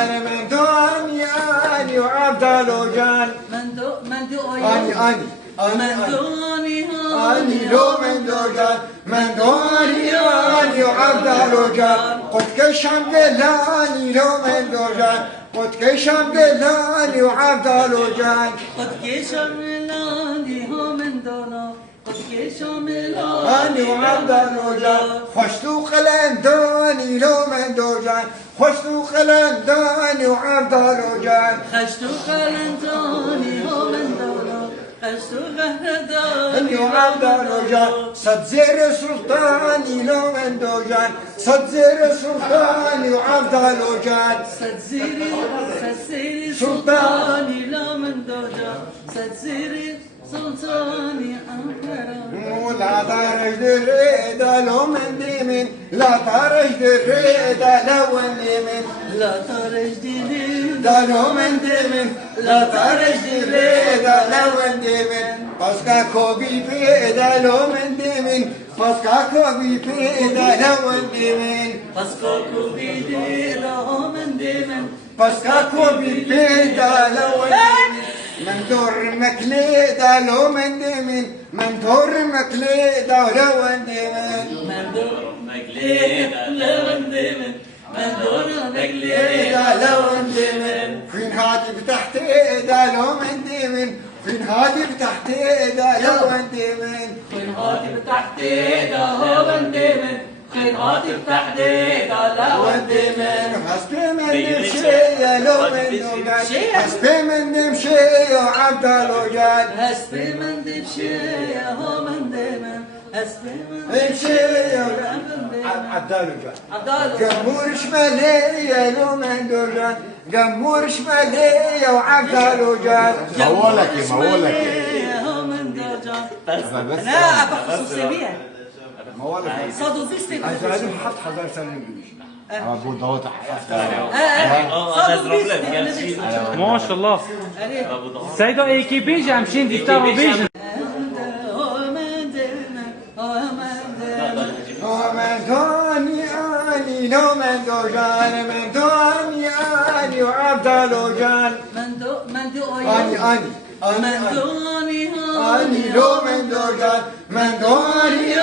جان من دوني اني وعبد الوجان من دوني اني لو من دوجان من دوني اني وعبد الوجان قد كشم دلاني لو من دوجان قد كشم دلاني وعبد الوجان قد كشم دلاني هو من دونا قد كشم اني وعبد الوجان خشتو قلنداني لو من دوجان خشتو قلنداني وعبد الوجان خشتو قلنداني هو من دونا خشتو قلنداني وعبد الوجان صد زير سلطاني لو من دوجان صد زير سلطاني وعبد الوجان صد زيري سلطاني لو من دوجان صد زيري سلطاني أنكرا ولا ترج دريدة لو من ديمن لا ترج دريدة لو من ديمن لا ترج ديني لو من ديمن لا ترج دريدة لو من ديمن باسكا كوبي بيدا لو من ديمن باسكا كوبي بيدا لو من ديمن باسكا كوبي لو من ديمن باسكا كوبي بيدا لو من ديمن من دور مكليدا لو من ديمن من دور مكليدا لو من ديمن من دور مكليدا لو من ديمن من دور مكليدا لو من ديمن فين هاتف تحت ايدا لو من ديمن فين هاتف تحت ايدا لو من ديمن فين هاتف تحت ايدا هو من ديمن فين هاتف تحت ايدا لو من ديمن حسبي من نمشي لو من دوجان حسبي من نمشي وعبد الوجان حسبي من نمشي هو من ديمن حسبي من نمشي عبد الوجان جمهور شمالية لو من دوجان جمهور شمالية وعبد الوجان مولك هو من دوجان لا أبقى خصوصية صادوا زيستي لازم حط حذر سنة ابو داود ما شاء الله سيدا ايكي همشین دیتا رو بیجن من دوني اني لو من دوجان من دوني اني وعبد الوجان اني لو من دوجان من دوني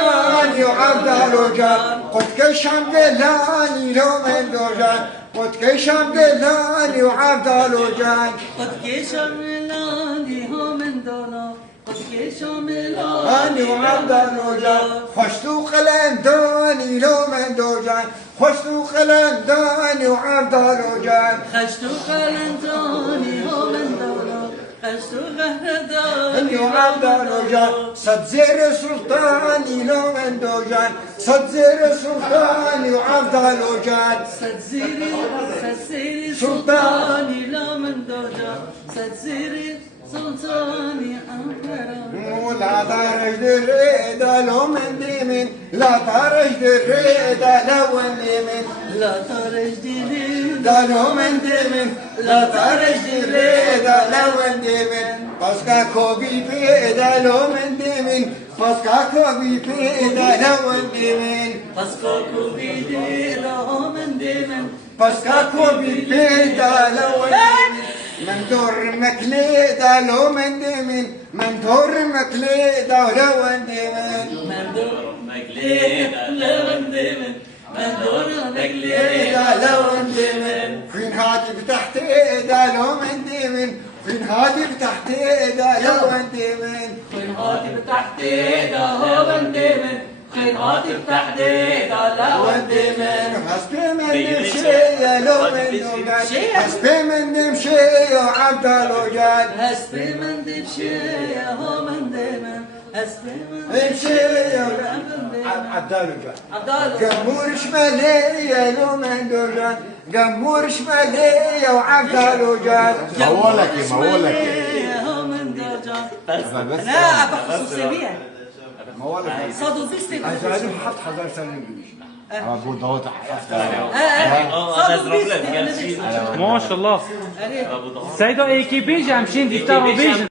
اني وعبد الوجان قد كشم دلاني لو من دوجان قد كشم دلاني وعبد الوجان قد كشم دلاني هو من دونا قد كشم اني وعبد الوجان خشتو قلنداني لو من دوجان خشتو قلنداني وعبد الوجان خشتو قلنداني هو من دونا خشتو قلنداني وعبد الوجان صد زير سلطاني لو من دوجان صد زير سلطاني وعبد الوجان صد زيري سلطاني لو من دوجان صد زيري سلطاني أنكرا ولا ترج دريدة لو من ديمن لا ترج دريدة لو من ديمن لا ترج ديني لو من ديمن لا ترج دريدة لو من ديمن باسكا كوبي بيدا لو من ديمن باسكا كوبي بيدا لو من ديمن باسكا كوبي لو من ديمن باسكا كوبي بيدا لو من ديمن من دور مكليدا لو من ديمن من دور مكليدا لو من ديمن من دور مكليدا لو من ديمن من دور مكليدا لو من ديمن فين هاتف تحت ايدا لو من ديمن فين هاتف تحت ايدا لو من ديمن فين هاتف تحت ايدا هو من ديمن فين هاتف تحت ايدا لو من ديمن حسبي من نمشي لو من دوجان حسبي من نمشي وعبد الوجان حسبي من نمشي هو من ديمن حسبي من نمشي عبد الوجان جمهور شمالية لو من دوجان جمهور شمالية وعبد الوجان مولك هو من دوجان لا أبقى خصوصية صادوا زيستي لازم حط حذر سنة ابو داود صادوا زيستي ما شاء الله سيدا ايكي همشین دیتا رو بیجن